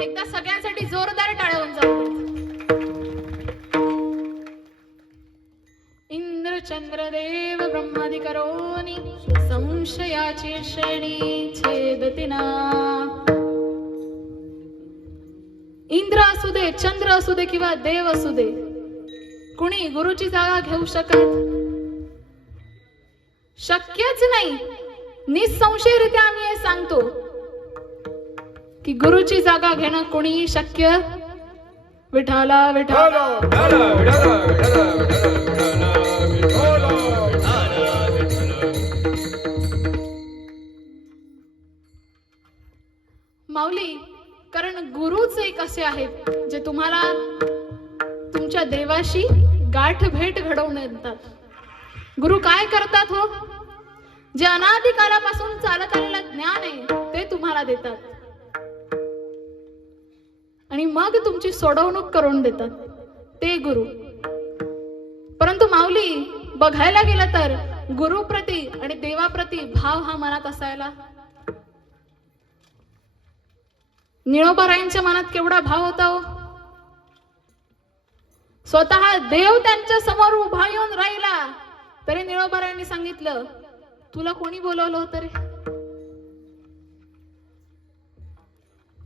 एकदा सगळ्यांसाठी जोरदार टाळवून जाऊ इंद्र चंद्र देव ब्रह्मादि करोनी संशयाची श्रेणी छेदतिना. इंद्र असू दे चंद्र असू दे किंवा देव असू दे कुणी गुरुची जागा घेऊ शकत शक्यच नाही. निसंशयरित्या आम्ही हे सांगतो की गुरुची जागा घेणं कोणी शक्य? विठाला विठाला माऊली कारण गुरुच एक असे आहेत जे तुम्हाला तुमच्या देवाशी गाठ भेट घडवून येतात गुरु काय करतात हो? जे अनाधिकारापासून चालत आलेलं ज्ञान आहे ते तुम्हाला देतात. आणि मग तुमची सोडवणूक करून देतात. ते गुरु. परंतु माऊली बघायला गेलं तर गुरुप्रती आणि देवाप्रती भाव हा मनात असायला. निळोबारायांच्या मनात केवढा भाव होता हो. स्वतः देव त्यांच्यासमोर उभा येऊन राहिला. तरी निळोबारायांनी सांगितलं तुला कोणी बोलवलं होतं रे?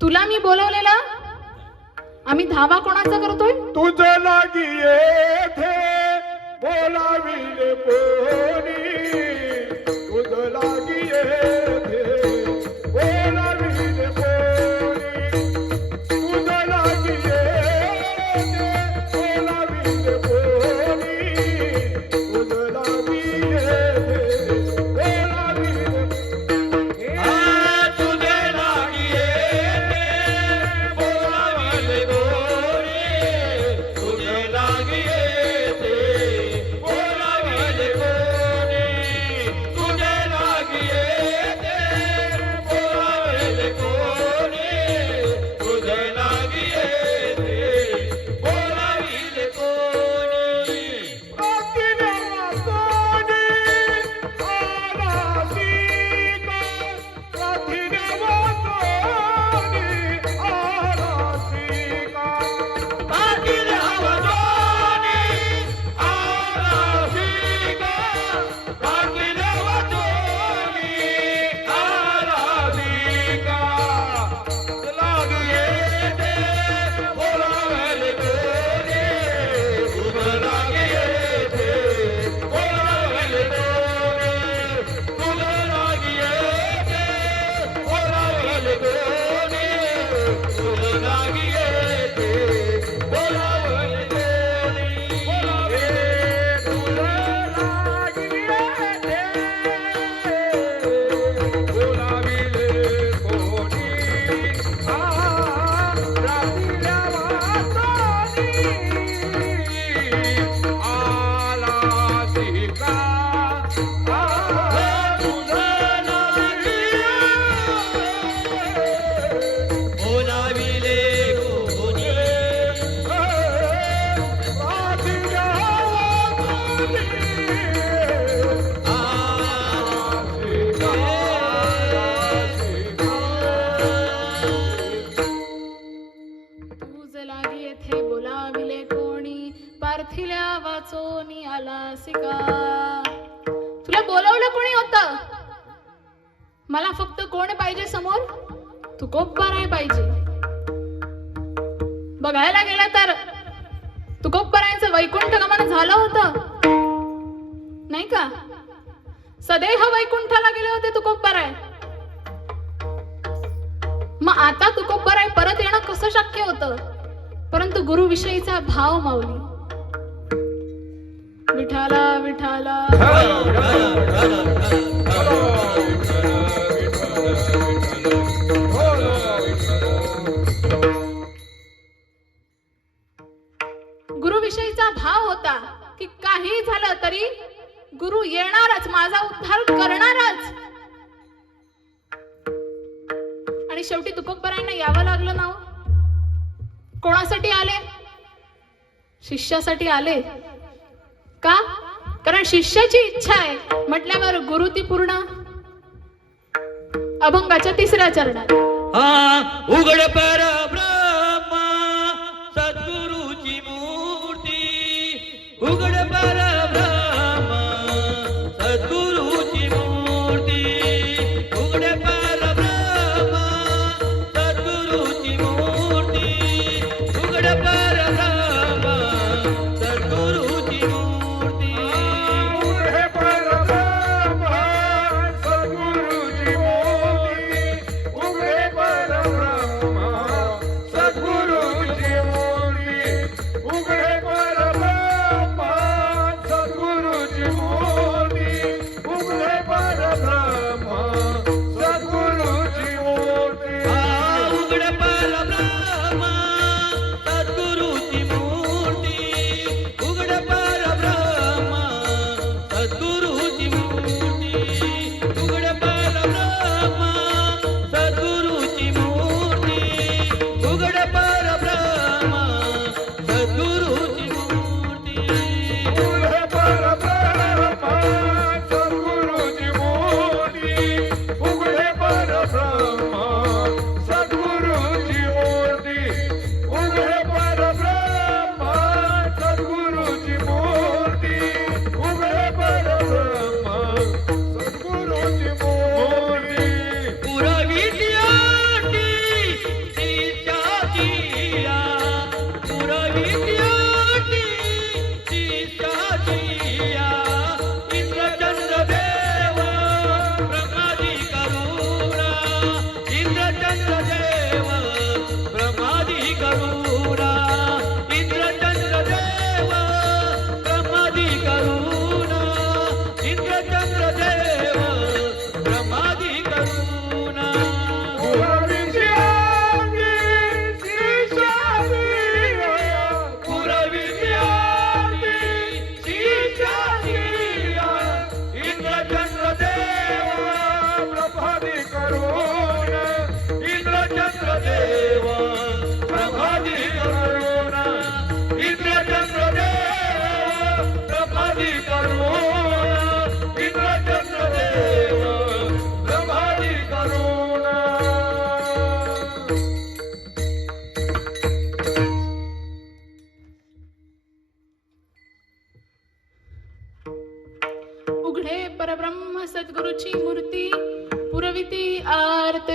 तुला मी बोलवलेला? आम्ही धावा कोणाचा करतोय? तुझ लागी येथे बोलाविले कोणी. तुझ लागी येथे बोलाविले कोणी. तुझ लागी येथे बोलाविले कोणी. तुझ लागी येथे मला फक्त कोण पाहिजे समोर? तू कोपराय पाहिजे. बघायला गेलं तर तू कोपरायचं वैकुंठ गमन झालं होतं. नाही का? सदैव वैकुंठाला गेले होते तू मग आता तुकोबराय परत येणं कसं शक्य होतं? परंतु गुरु विषयीचा भाव मावली विठाला विठाला. शिष्यासाठी आले. का? कारण शिष्याची इच्छा आहे. म्हटल्यावर गुरु ती पूर्ण अभंगाच्या तिसऱ्या चरणात. उघड पर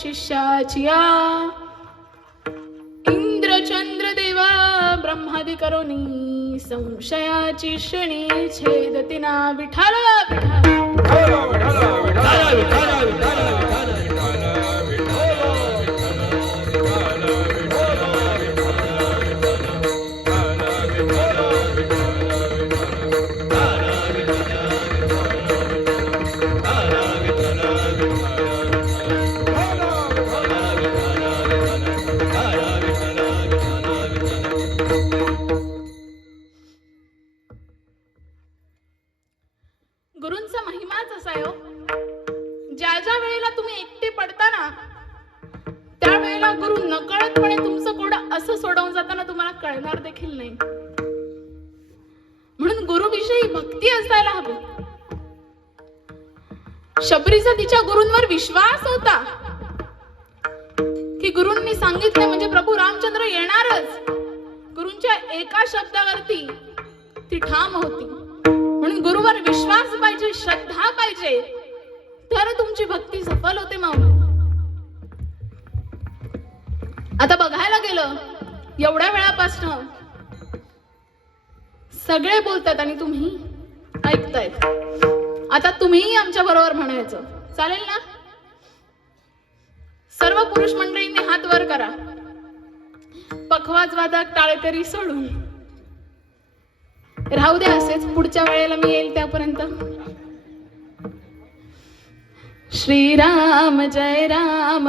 शिष्याचिया इंद्रचंद्र देवा ब्रह्मादि करोनी संशयाची क्षणी छेदतिना विठाला विठाला विठाला विठाला विठाला करणार देखील नाही. म्हणून गुरुविषयी भक्ती असायला हवी. शबरीचा तिच्या गुरुंवर विश्वास होता. की गुरुंनी सांगितलं म्हणजे प्रभू रामचंद्र येणारच. गुरुंच्या एका शब्दावरती ती ठाम होती. म्हणून गुरुवर विश्वास पाहिजे श्रद्धा पाहिजे. तर तुमची भक्ती सफल होते माऊली. आता बघायला गेलं एवढ्या वेळापासनं सगळे बोलतात आणि तुम्ही ऐकतायत. आता तुम्हीही आमच्या बरोबर म्हणायचं. चालेल ना? सर्व पुरुष मंडळींनी हात वर करा. पखवाज वादक टाळकरी सोडून. राहू दे असेच पुढच्या वेळेला मी येईल त्यापर्यंत. श्रीराम जय राम.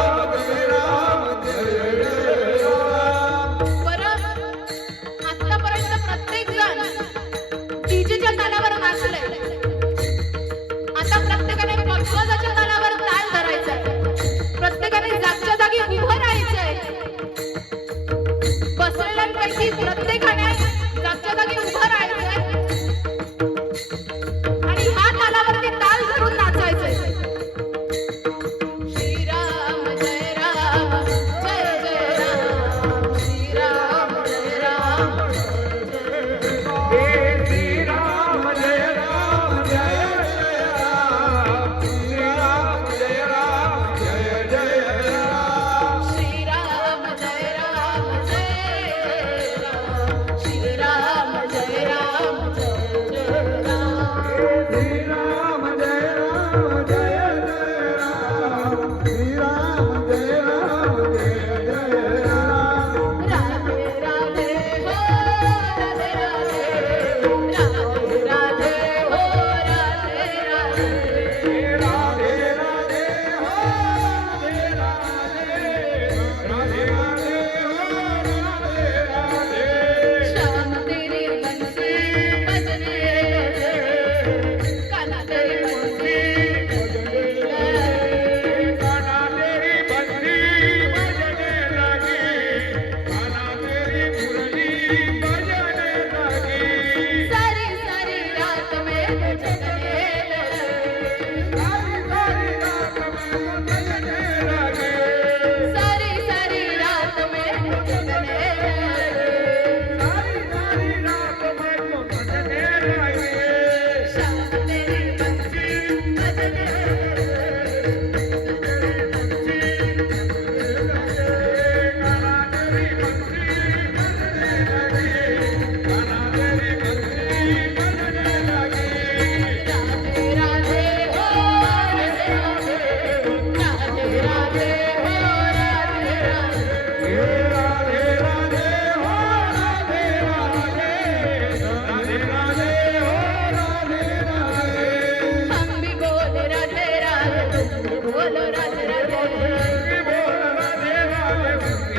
away.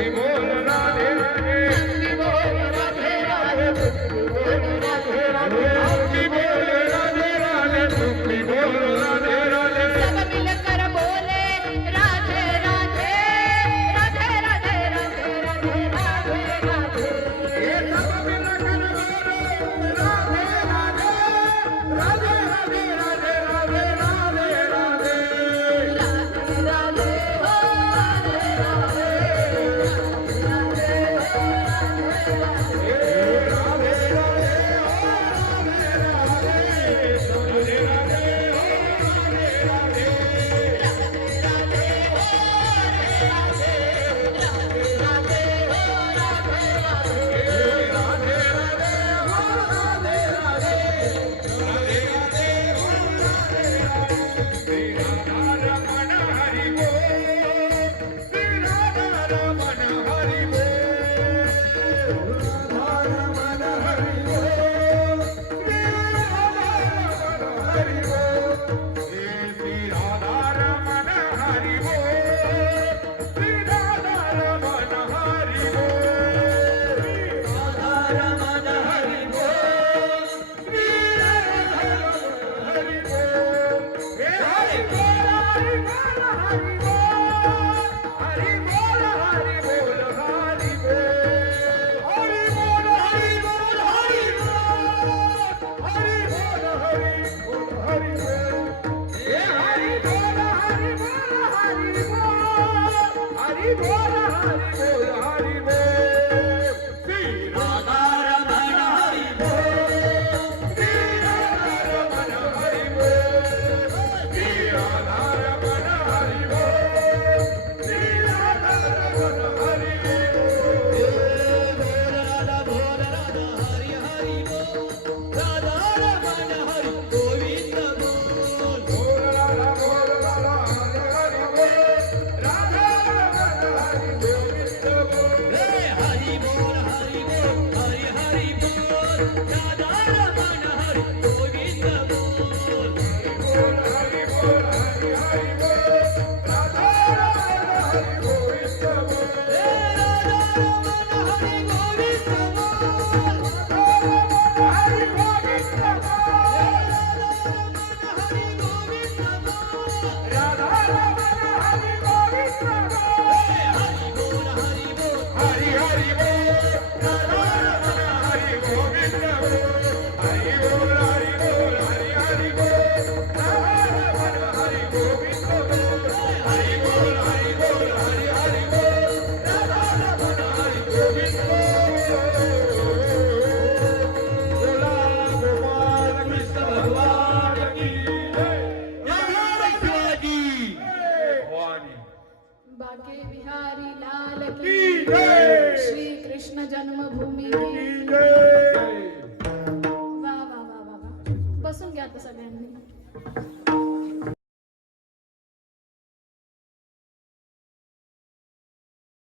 Amen.